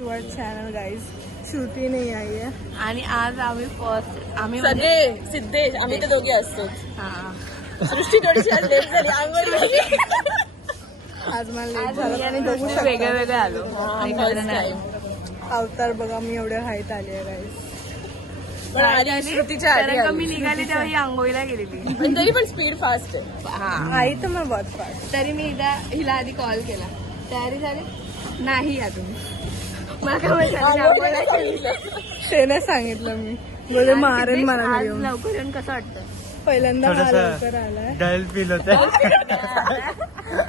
To our channel guys. Shruti नाही आई आहे आणि आज आम्ही आम्ही सगळे सिद्धेश आम्ही तर दोघे असतो. सृष्टी थोडीशी आज लेट झाली आंघोळी. आज मला लेट झाला आणि बघू शकता वेगळे वेगळे आलो. अवतार बघा मी एवढे हाईट आली आहे गाईज. श्रुतीच्या आधी मी निघाली तेव्हा ही आंघोळीला गेलेली. पण तरी पण स्पीड फास्ट आहे. आई तर मग बहुत फास्ट. तरी मी हिला आधी कॉल केला. तयारी झाली नाही अजून. मला काय त्याने सांगितलं मी बोले मारेन मला आज व्हिडिओ. लवकर येऊन कसं वाटतं? पहिल्यांदा हा लवकर आलाय. डल फील होत.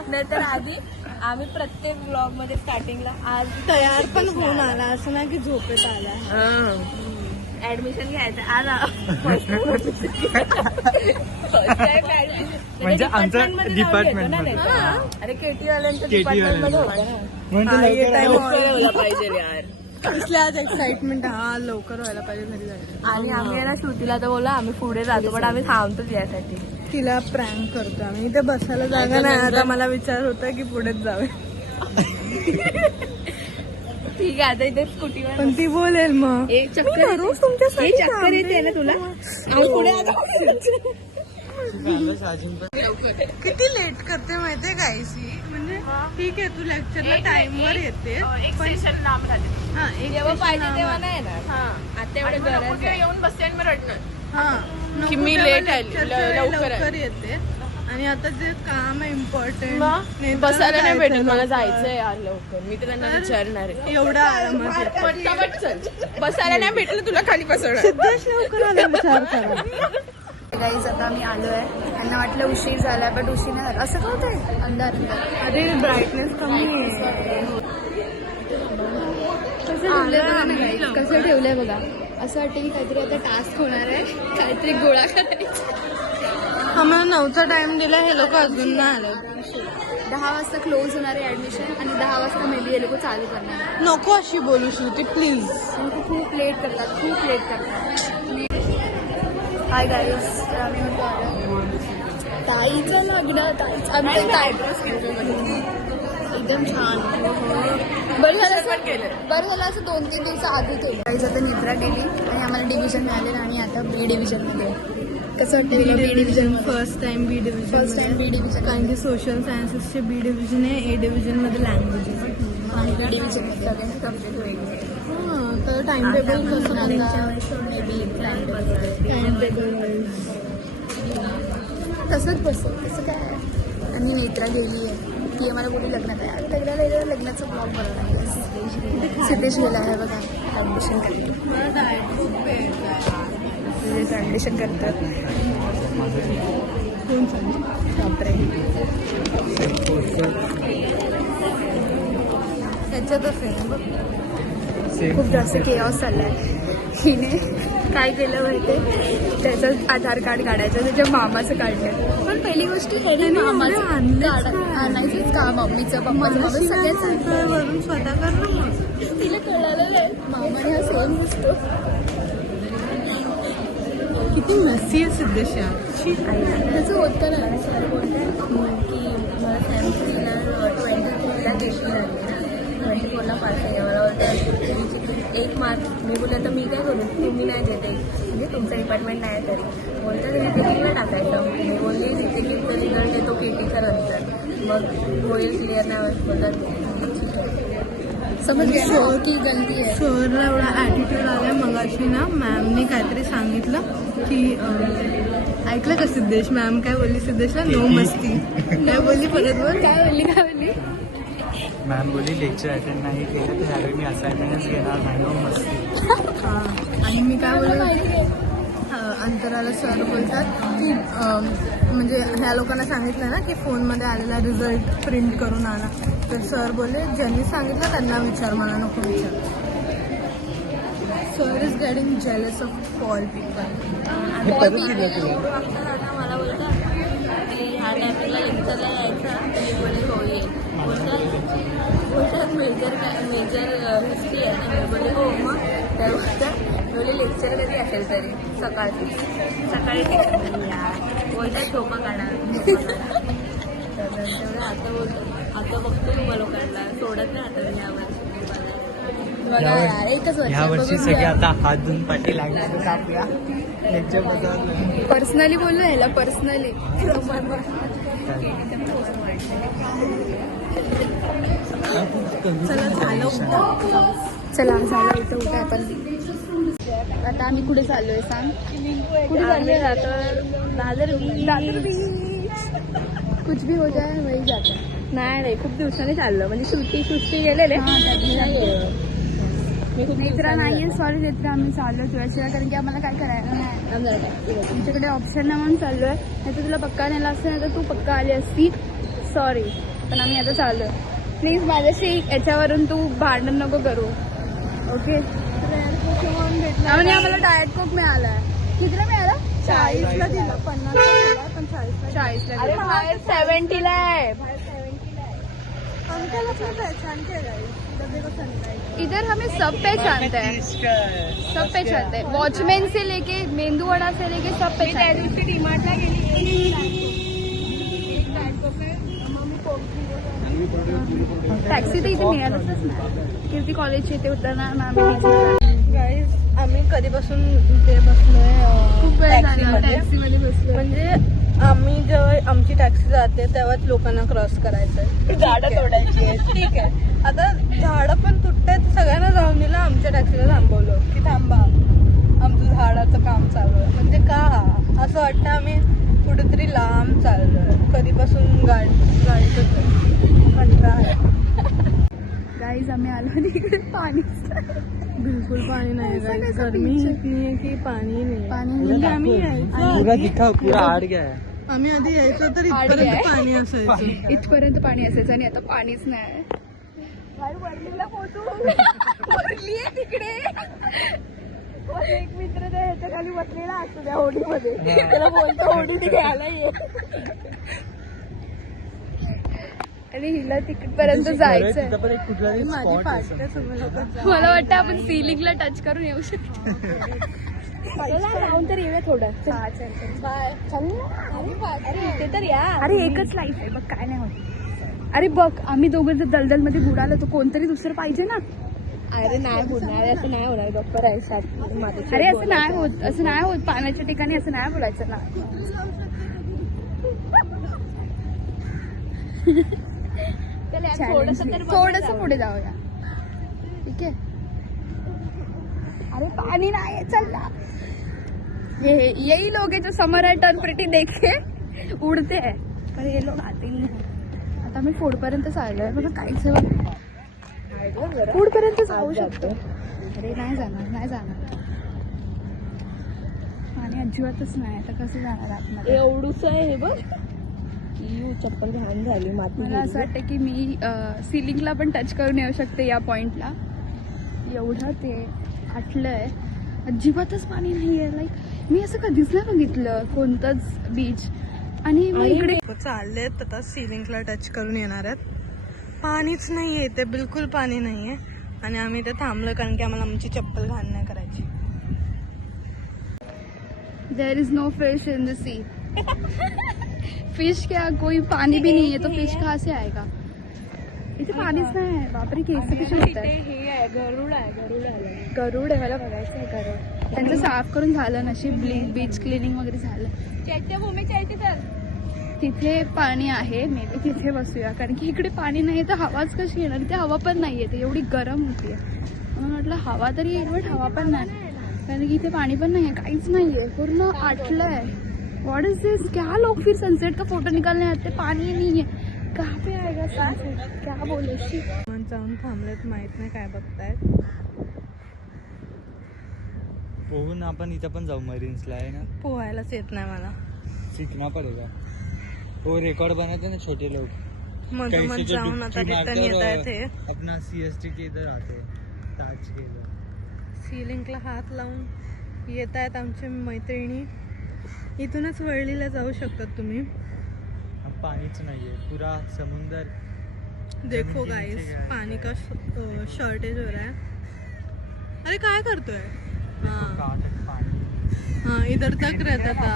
नाहीतर आधी आम्ही प्रत्येक ब्लॉग मध्ये स्टार्टिंगला आज तयार पण होऊन आला असं ना की झोपेत आला. ऍडमिशन घ्यायचं आज म्हणजे आमचं डिपार्टमेंट अरे केटी वाल्यांचं KT डिपार्टमेंट मध्ये होतं पाहिजे यार. इसलिए आज एक्साइटमेंट. हा लवकर व्हायला पाहिजे घरी जायचं. आणि आम्ही याला श्रुतीला तर बोला आम्ही पुढे जातो पण आम्ही थांबतो यासाठी. तिला प्रँक करतो आम्ही. इथे बसायला जागा नाही. आता मला विचार होता की पुढेच जावे ठीक आहे आता इथे स्कूटीवर पण ती बोलेल मग एक चक्कर रोज तुमच्यासाठी चक्कर येते ना तुला. किती लेट करते माहितीये गाईस ही. म्हणजे ठीक आहे तू लेक्चरला टाइम वर येते पण लांब राहते. हा एक जेव्हा station पाहिजे लांब तेव्हा आहे. नाही येणार. आता एवढं गरज आहे. येऊन बस स्टँड वर रडणार हा की नको मी तेव्हा late आली, lecture च्या वेळी लवकर लवकर येते. आणि आता जे काम आहे इम्पॉर्टंट बसायला नाही भेटेल मला जायचंय यार लवकर. मी तर त्यांना विचारणार आहे एवढा आरामात येते. पटापट चल. बसायला नाही भेटलं तुला खाली बसवणार. सिद्धेश लवकर आला विचार करा. गाईज आता आम्ही आलोय. त्यांना वाटलं उशीर झालाय बट उशीर नाही झाला. असं का होतंय अंधार अंधार. अरे ब्राईटनेस कमी आहे. कसं ठेवलंय बघा. असं वाटतं की काहीतरी आता टास्क होणार आहे. काहीतरी गोळा करायचा. आम्हाला 9चा टाइम दिला. हे लोक अजून नाही आले. 10 वाजता क्लोज होणार आहे ऍडमिशन आणि 10 वाजता मे बी हे लोक चालू करणार. नको अशी बोलू श्रुती प्लीज. खूप लेट करतात. खूप लेट करतात. हाय गाईज आम्ही म्हणतो आलो. ताईचं लग्न ताईचं एकदम छान. बरं झालं असं 2-3 दिवस आधी केलं. काहीच आता नेत्रा गेली आणि आम्हाला डिव्हिजन मिळालेलं आणि आता बी डिव्हिजनमध्ये. कसं वाटतं बी डिव्हिजन? फर्स्ट टाइम बी डिव्हिजन. फर्स्ट टाइम बी डिव्हिजन. कारण की सोशल सायन्सेसचे बी डिव्हिजन आहे. ए डिव्हिजन मध्ये लँग्वेज आहे. आणि बी डिव्हिजनमध्ये सगळ्यांचे सब्जेक्ट वेगळे. तर टाइम टेबल कसं टाइम टेबल तसंच बसतं तसं काय आहे. आणि नेत्रा गेली आहे ती आम्हाला बोली लग्नात आहे. आम्ही लग्नाला लग्नाचं ब्लॉग बनवला आहे. सिद्धेश गेला आहे बघा ॲडमिशन ॲडमिशन करतात. त्याच्यातच आहे बघ. खूप जास्त केऑस चाललाय. हिने काय केलं माहिती त्याचं आधार कार्ड काढायचं त्याच्या मामाचं काढलं. पण पहिली गोष्ट हे मामाचं आणायचंच का मम्मीचं पप्पाचं सगळ्यांचं वरून स्वतः कर. तिला कळालं नाही मामाने हा सेम दिसतो. किती मेसी आहे सिद्धेश यार. त्याचं होतं ना सर बोलतात की मला फॅमिलीला 23ला देशी लागली 24ला पास आहे. मला बोलतात 1 मार्क. मी बोलले तर मी काय करू तुम्ही नाही देते म्हणजे तुमचं डिपार्टमेंट नाही तरी बोलतात रिटेकिंगला टाकायचं. मी बोलली रिटेकिंगचं रिझल्ट येतो केटीचा नंतर मग होईल क्लिअर नाही बोलतात समज की गलती आहे. सरला एवढा ॲटिट्यूड आलाय. मगाशी ना मॅमने काहीतरी सांगितलं की ऐकलं का सिद्धेश? मॅम काय बोलली सिद्धेशला? नो मस्ती. काय बोलली परत बोल. काय बोलली मॅम बोली लेक्चर अटेंड नाही केलं तर ह्यावेळी मी असाइनमेंटच घेणार नाही. मस्ती. आणि मी काय बोलले अंतराला सर बोलतात की म्हणजे ह्या लोकांना सांगितलं ना की फोनमध्ये आलेला रिझल्ट प्रिंट करून आणा. तर सर बोलले ज्यांनी सांगितलं त्यांना विचार मला नको विचार. Sir is getting jealous of all people. मला बोलतात की ह्या टायमिंगला लेक्चरला यायचं बोलले हो ये बोलतात मेजर हिस्ट्री आहे ना. बोलले हो मग तर बोलतात बोलले लेक्चर कधी असेल तरी सकाळी बोलतात झोपा काढा. तेवढं आता बोलतात आता बघतो तुम्हाला लोकांना सोडत नाही आता यावर. बघा यार एकच ह्या वर्ष वर्षी सगळे आता हात धुवून पाठी लागले आपल्या लेक्चर बद्दल. पर्सनली बोललो ह्याला पर्सनली. चला झालं चला झालं इथं उठा आपण आता आम्ही कुठे चाललोय सांग. कुठे चाललोय दादर कुछ भी हो जाए वही जाता. नाही खूप दिवसांनी चाललं म्हणजे सुट्टी गेलेले मी खूप नेत्रा नाहीये. सॉरी नेत्रा, आम्ही चाललो तुझ्याशिवाय कारण की आम्हाला काय करायला नाही. तुमच्याकडे ऑप्शन नाही म्हणून चाललोय. नाही तर तुला पक्का नेला असतं नाही तर तू पक्का आली असती. सॉरी पण आम्ही आता चाललोय. प्लीज माझ्याशी याच्यावरून तू भांडण नको करू. ओके. आणि आम्हाला डाएट कोक मिळालाय. कितीला मिळाला? 40ला दिला. 50ला दिला पण 40ला अरे बाहेर 70ला आहे. इधर हमें सब पहचानते हैं, सब पहचानते हैं. वॉचमैन से लेके मेंदू वडा से लेके सब पहचानते हैं. डीमार्टला गेली टॅक्सी तर इथे मिळालंच नाही. कीर्ती कॉलेजच्या इथे उतरणार ना आम्ही. गाईज आम्ही कधीपासून इथे बसलोय. खूप वेळ झाला टॅक्सीमध्ये बसलो. म्हणजे आम्ही जेव्हा आमची टॅक्सी जाते तेव्हाच लोकांना क्रॉस करायचंय. झाडं तोडायची आहेत. ठीक आहे. आता झाडं पण तुटतायत. सगळ्यांना जाऊन दिलं. आमच्या टॅक्सीला थांबवलं की थांबा आमचं झाडाचं काम चालू आहे. म्हणजे का असं वाटतं आम्ही कुठेतरी लांब चाललोय. कधीपासून गाडीतच कंटाळा आहे. गाईज आम्ही आलो आणि इकडे पाणीच बिलकुल पाणी नाही. गाईज गरमी इतनी आहे की पाणी नाही. म्हणजे आम्ही पूरा दिखा पूरा आड गया है. आम्ही आधी यायचो तर इथपर्यंत पाणी असायचं. इथपर्यंत पाणी असायचं आणि आता पाणीच नाही. तिकडे एक मित्र ह्याच्या खाली बसलेला असतो त्या होडीमध्ये. त्याला बोलतो होडी घ्यायला ये आणि हिला तिकडपर्यंत जायचंय. माझी फाटते तुम्ही लोक. मला वाटतं आपण सिलिंगला टच करून येऊ शकतो. जाऊन तर येऊया थोडं. ते तर या. अरे एकच लाईफ आहे बघ काय नाही होत. अरे बघ आम्ही दोघं जर दलदल मध्ये बुडालो तर कोणतरी दुसरं पाहिजे ना. अरे नाही होणार असं नाही होणार. गप्पर आहे. अरे असं नाही होत. असं नाही होत. पाण्याच्या ठिकाणी असं नाही बोलायचं ना. थोडस पुढे जाऊया. ठीक आहे. अरे पाणी नाही. चल ना. यही लोग हैं जो समर है टर्न प्रिटी देखे उडते है पर ये लोग आते नहीं है. आता मी फूड पर्यंत चाललोय. बघा काहीच फूड पर्यंत जाऊ शकतो. अरे नाही जाणार. पाणी अजिबातच नाही. आता कसं जाणार आतमध्ये. एवढूच आहे हे बघ. चप्पल घाण झाली माती. मला असं वाटतं की मी सिलिंगला पण टच करून येऊ शकते या पॉइंटला. एवढं ते आटलंय. अजिबातच पाणी नाहीये. लाईक मी असं कधीच नाही बघितलं कोणतंच बीच. आणि इकडे चाललेत आता सिलिंगला टच करून येणार आहेत. पाणीच नाहीये. ते बिलकुल पाणी नाहीये. आणि आम्ही ते थांबलो कारण की आम्हाला आमची चप्पल घाण नाही करायची. There is no fish in the sea. Fish क्या कोई पानी भी नहीं है तो फिश कहाँ से आएगा. इथे पाणीच नाही आहे. बापरे केस कशी होतात. गरुड आहे. गरुड आहे. मला बघायचं आहे गरुड. त्यांचं साफ करून झालं नशीब. बीच क्लिनिंग वगैरे झालं. तिथे पाणी आहे. मे बी तिथे बसूया कारण की इकडे पाणी नाही तर हवाच कशी येणार. इथे हवा पण नाही येते. एवढी गरम होतीये. म्हणून म्हटलं हवा तरी येईल बट हवा पण नाही कारण की इथे पाणी पण नाही आहे. काहीच नाहीये. पूर्ण आटलंय. व्हाट इज दिस. क्या लोग फिर सनसेट का फोटो निकालने आते. पाणी नाही आहे. कहाँ पे आएगा सनसेट. क्या बोले. जाऊन थांबलेत. माहित नाही काय बघतायत. पोहून आपण इथं पण जाऊ मरीन्सला आहे ना. पोहायलाच येत नाही मला. सीखना पडेगा. वो रिकॉर्ड बनाते ना छोटे लोग. मग जाऊन आता रिटर्न येत आहेत. हे अपना CST के इधर आते ताज के इधर. सिलिंगला हात लावून येत आहेत आमची मैत्रिणी. इथूनच वळलीला जाऊ शकतात तुम्ही. पाणीच नाहीये. पुरा समुंदर. देखो गाइस पानी का शॉर्टेज हो रहा है. अरे काय करतोय. हाँ इधर तक रहता था.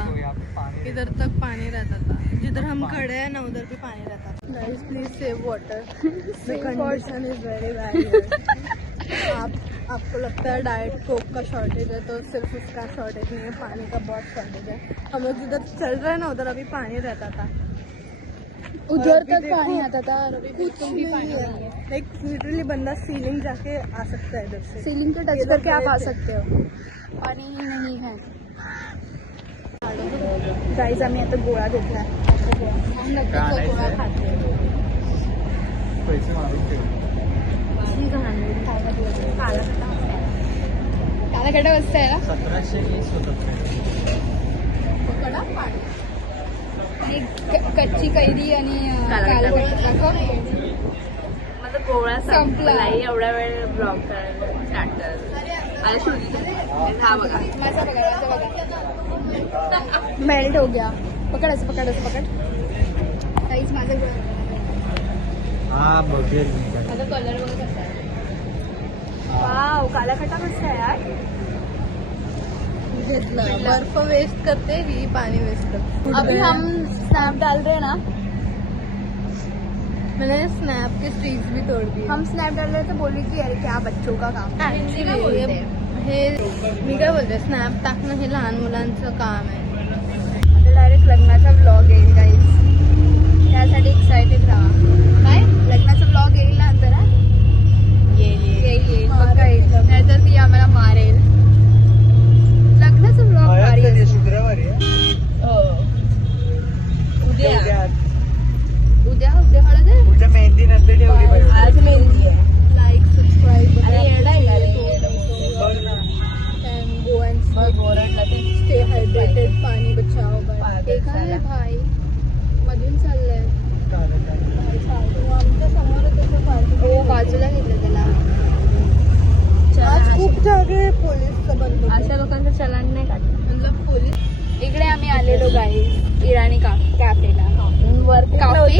इधर तक पानी रहता था. जिधर हम खड़े हैं ना उधर भी पानी रहता था. Guys please save water. The condition is very bad. आप आपको लगता है डाइट कोक का शॉर्टेज है तो सिर्फ उसका शॉर्टेज नहीं है, पानी का बहुत शॉर्टेज है। हम लोग जिधर चल रहे हैं ना उधर अभी पानी रहता था, उधर अभी तक देखो, पानी आता था और अभी कुछ भी पानी नहीं है। लाइक लिटरली बंदा सीलिंग जाके आ सकता है इधर से, सीलिंग पे टच इधर करके आप आ गए थे। सकते हो, पाणी ही नाही है। गाईज आम्ही आता गोळा घेतलाय, काय गोळा आणायचं? खाते। पैसे मारून ठेव. काला कडा वस्तू आहे ना 1720 होतात पकडा पाणी आणि कच्ची कैरी आणि काला माझा गोळा संपला. संपला एवढा वेळ ब्लॉग करायला स्टार्ट करायला मला शूट हा बघा माझा बघा मेल्ट हो गया। पकड असं पकड काहीच माझा गोळा हा बघेल मी काय. माझा कलर बघा कसा आहे। वाव काला खटा मस्त आहे यार घेतला बर्फ वेस्ट करते, ही पानी वेस्ट करते। अभी हम स्नैप डाल रहे हैं ना, मैंने स्नैप के स्ट्रीक्स भी तोड़ दिए। हम स्नैप डाल रहे थे, बोली कि अरे क्या बच्चों का काम है। हे मी काय बोलते, स्नॅप टाकणं हे लहान मुलांचं काम आहे। आता डायरेक्ट लग्नाचा ब्लॉग येईल गाईज, त्यासाठी एक्साइटेड राहा। काय लग्नाचा ब्लॉग येईल ना नंतर? येईल पक्का येईल, नाहीतर ती आम्हाला मारेल। लग्नाचा ब्लॉग भारी असतो। शुक्रवारी आहे. उद्या हळद आहे। उद्या मेहंदी नंतर ठेवली पाहिजे. आज मेहंदी आहे लाईक सबस्क्राईब अरे येडा आहे का रे? and go and stay hydrated, पानी बचाओ बस। ते काय आहे भाई, मधून चाललंय। आमच्या समोरच असं पार्टी हो बाजूला घेतलं त्याला। आज खूप जागे पोलीसचं बंद अशा लोकांचं चलन नाही काढलं मतलब पोलीस इकडे आम्ही आलेलो गाईज इराणी कॅफेला। वरती कॉफी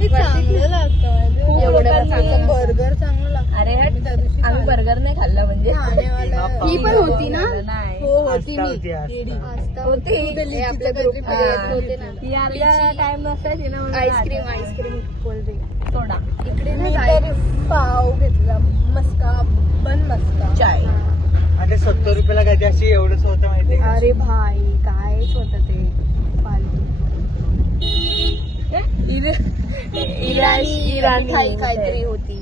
ते चांगलं लागतं, एवढं चांगलं बर्गर चांगलं लागतं। अरे मी त्या दिवशी आम्ही खाल्लं. बर्गर नाही खाल्ला म्हणजे खाणेवाला ही पण होती ना? नाही हो होती आस्था मी होती, आस्था. पास्ता होती. हे आपल्या काहीतरी ग्रुप हा. होते ना। ती अर्धा टाइम नसायची ना म्हणून आईस्क्रीम कोल्ड्रिंक सोडा इकडे ना मी जाय- तर पाव घेतला, मस्का बन मस्का चाय आणि ते 70 रुपयाला काय ते अशी एवढंच होतं माहितीये का? अरे भाई कायच होतं ते फालतू। इराणी मिठाई काहीतरी होती,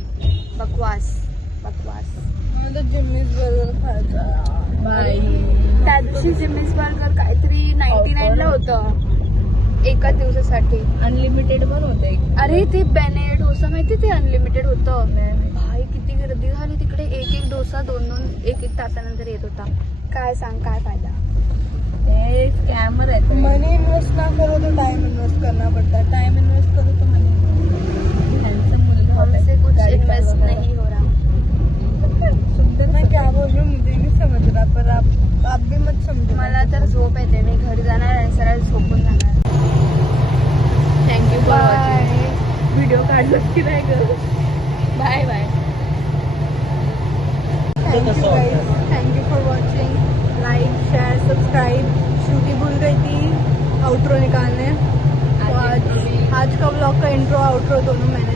बकवास। मला जिम्मीज बर्गर खायचा। बाई त्या दिवशी जिम्मीज बर्गर काहीतरी 99 ला होतं एका दिवसासाठी। अनलिमिटेड पण होते अरे ते बेनेट डोसा माहिती, ते अनलिमिटेड होतं। भाई किती गर्दी झाली तिकडे, एक डोसा 2 एक तासानंतर येत होता। काय सांग काय फायदा। ते स्कॅमर आहेत मनी इन्वेस्ट ना करो तो टाइम इन्वेस्ट करना पड़ता है, टाइम इन्वेस्ट करो तो मनी। त्यांचं मुलगा हमसे कुछ गाडी इन्वेस्ट चालवत नहीं हो रहा। मैं क्या बोल रही हूँ मुझे नहीं समझ रहा, पर आप भी मत समझो। मला तर झोप येते, मी घरी जाणार आणि सरळ झोपून जाणार। Thank you bye. व्हिडिओ काढलं की नाही ग bye bye. Thank you for watching, like share subscribe. Shruti भूल गई थी आउट्रो निकालने, तो आज का व्लॉग का इंट्रो आउट्रो दोनों मैंने